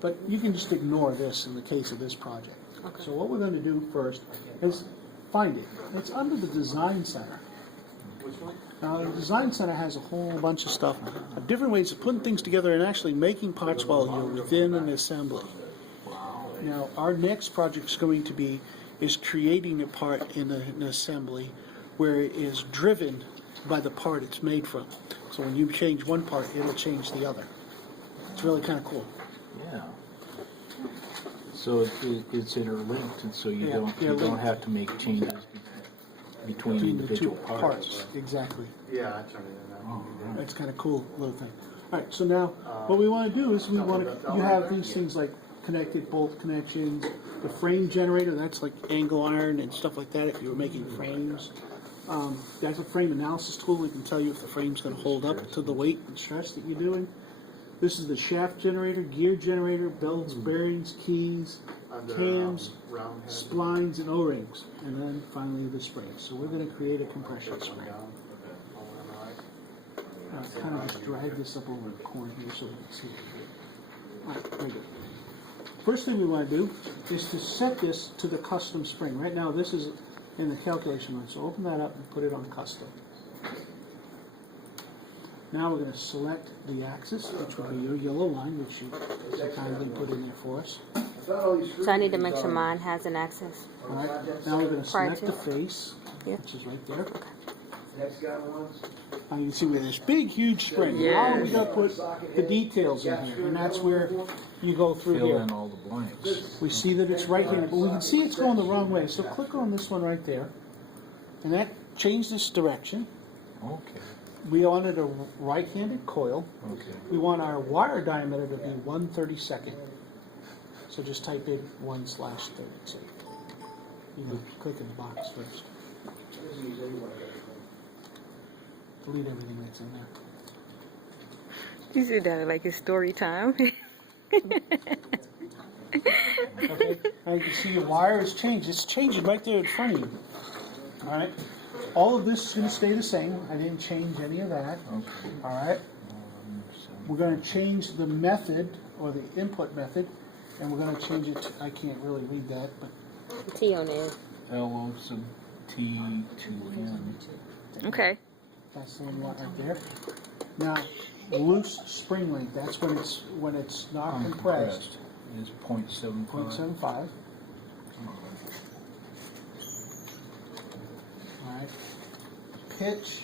But you can just ignore this in the case of this project. Okay. So what we're going to do first is find it. It's under the Design Center. Now, the Design Center has a whole bunch of stuff, different ways of putting things together and actually making parts while you're within an assembly. Now, our next project is going to be creating a part in an assembly where it is driven by the part it's made from. So when you change one part, it'll change the other. It's really kind of cool. Yeah. So it's interlinked, and so you don't linked. have to make changes between Between the two individual parts. Exactly. Yeah, I turned it in. Oh, right. That's kind of cool little thing. All right, so now what we want to do is you have these things like connected bolt connections, the frame generator, that's like angle iron and stuff like that if you were making frames. That's a frame analysis tool. It can tell you if the frame's going to hold up to the weight and stress that you're doing. This is the shaft generator, gear generator, belts, bearings, keys, cams, splines, and O-rings. And then finally the springs. So we're going to create a compression spring. Kind of just drag this up over the corner here so we can see it. All right, very good. First thing we want to do is to set this to the custom spring. Right now this is in the calculation line, so open that up and put it on custom. Now we're going to select the axis, which will be your yellow line, which you kindly put in there for us. So I need to make sure mine has an axis. All right, now we're going to select the face, Yeah. which is right there. Next guy wants. Now you can see we have this big, huge spring. Yes. Now we got to put the details in here, and that's where you go through Fill here. in all the blanks. We see that it's right-handed, but we can see it's going the wrong way. So click on this one right there, and that changed this direction. Okay. We wanted a right-handed coil. Okay. We want our wire diameter to be 1/32. So just type in 1/32. You can click in the box first. Delete everything that's in there. You said that like it's story time. Okay, now you can see your wire has changed. It's changing right there in front of you. All right. All of this is going to stay the same. I didn't change any of that. Okay. All right. We're going to change the method or the input method, and we're going to change it to, I can't really read that, but T on it. L sub T to N. Okay. that's the one you want right there. Now, loose spring length. That's when it's not compressed. Is 0.75. 0.75. All right. Pitch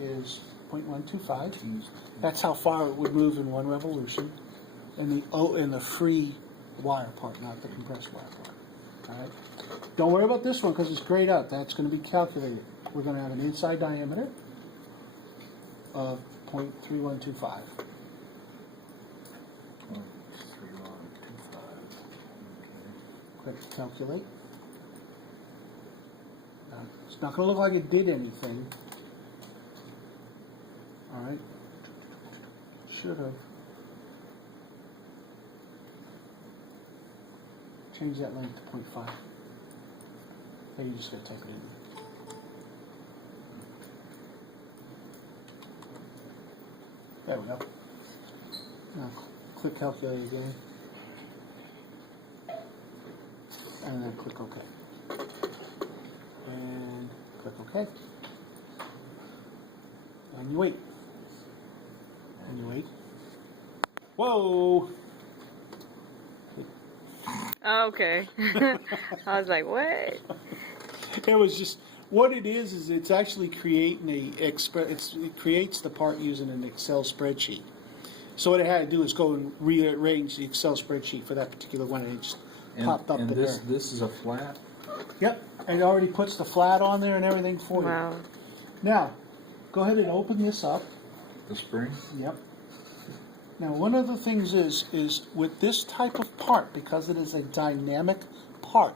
is 0.125. That's how far it would move in one revolution. And the free wire part, not the compressed wire part. All right. Don't worry about this one because it's grayed out. That's going to be calculated. We're going to have an inside diameter of 0.3125. Click calculate. It's not going to look like it did anything. All right. Should have. Change that length to 0.5. Then you just got to type it in. There we go. Now click calculate again. And then click OK. And click OK. And you wait. And you wait. Whoa! Okay. I was like, what? It was just what it is it's actually creating it creates the part using an Excel spreadsheet. So what it had to do is go and rearrange the Excel spreadsheet for that particular one, and it just popped up and in there. this is a flat. Yep, and it already puts the flat on there and everything for you. Wow. Now, go ahead and open this up. The spring. Yep. Now, one of the things is with this type of part, because it is a dynamic part,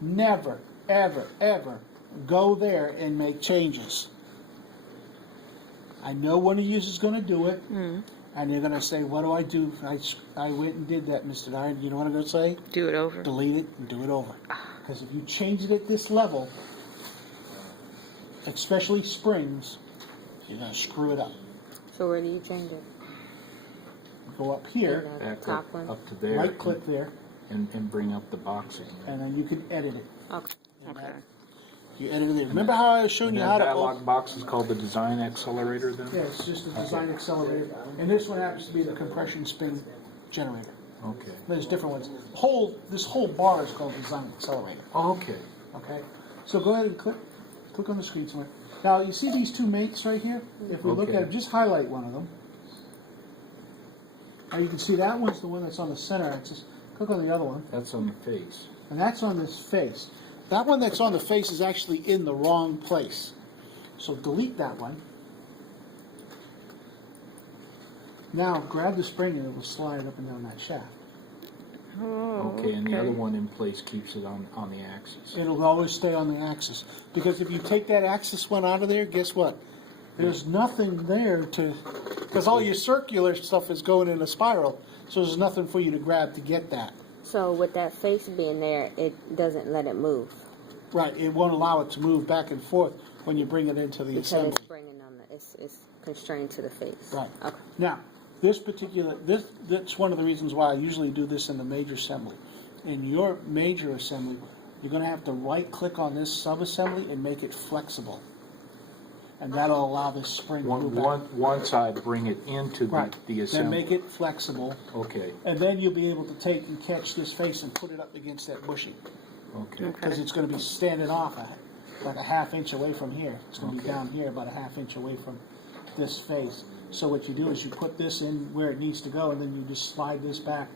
never, ever, ever go there and make changes. I know one of you is going to do it, and you're going to say, what do? I went and did that, Mr. Dyer. You know what I'm going to say? Do it over. Delete it and do it over. Because if you change it at this level, especially springs, you're going to screw it up. So where do you change it? go up here, And the Back top up, one. up to there. right click there, And bring up the box again. and then you can edit it. Okay. And Okay. You edit it there. Remember how I was showing And you that how to dialog box is called the design accelerator then? Yeah, it's just a design accelerator. And this one happens to be the compression spin generator. Okay. There's different ones. This whole bar is called design accelerator. Okay. Okay? So go ahead and click on the screen somewhere. Now, you see these two mates right here? If we look Okay. at them, just highlight one of them. Now you can see that one's the one that's on the center axis. Click on the other one. That's on the face. And that's on this face. That one that's on the face is actually in the wrong place. So delete that one. Now grab the spring and it will slide up and down that shaft. Oh, Okay, and the other one in place keeps it on the axis. It'll always stay on the axis. Because if you take that axis one out of there, guess what? There's nothing there to, because all your circular stuff is going in a spiral. So there's nothing for you to grab to get that. So with that face being there, it doesn't let it move Right, it won't allow it to move back and forth when you bring it into the because assembly. it's bringing on the it's constrained to the face. Right. Okay. Now, that's one of the reasons why I usually do this in the major assembly. In your major assembly, you're going to have to right-click on this sub-assembly and make it flexible. And that'll allow this spring to move back. One side, bring it into Right. the Then assembly. make it flexible, Okay. and then you'll be able to take and catch this face and put it up against that bushing. Okay. Because it's going to be standing off like a half inch away from here. It's going to be Okay. down here about a half inch away from this face. So what you do is you put this in where it needs to go, and then you just slide this back,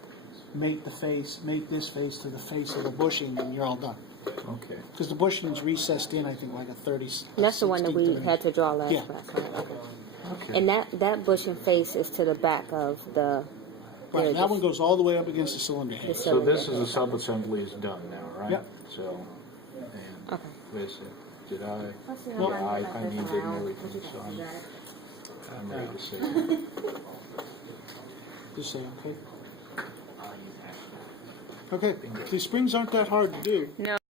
mate this face to the face of the bushing, and you're all done. Okay. Because the bushing's recessed in, I think, like a 30. That's the one that we 16 had to draw last Yeah. class. Right? Okay. Okay. And that bushing face is to the back of the. Right, the- that one goes all the way up against the cylinder the head. So this cylinder. is a sub-assembly is done now, right? Yep. So, and Okay. wait a second. Did I? Nope. I named it and everything, so I'm ready to say it. Just say, okay. Okay, these springs aren't that hard to do. No.